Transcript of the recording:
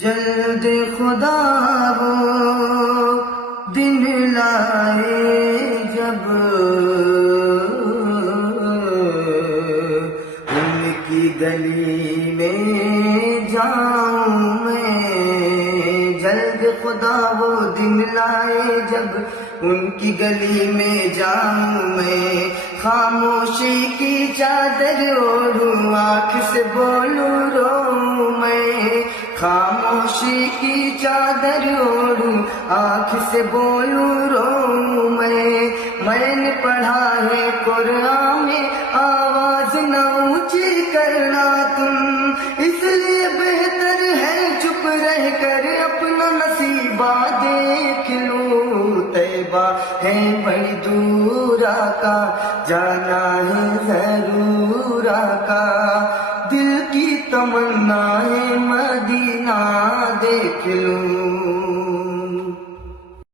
جلد خدا وہ دن لائے جب ان کی گلی میں جاؤں میں، جلد خدا وہ دن لائے جب ان کی گلی میں جاؤں میں، خاموشی کی چادر اوڑھوں آنکھ سے بولوں روؤں میں، خاموشی کی چادر اوڑھوں آنکھ سے بولوں روؤں میں نے پڑھا ہے قرآن میں آواز نہ اونچی کرنا تم، اس لیے بہتر ہے چپ رہ کر اپنا نصیبہ دیکھ لوں، طیبہ ہے بڑی دور آقا جانا ہے ضرور آقا، دل کی تمنا ہے مدینہ دیکھ لوں۔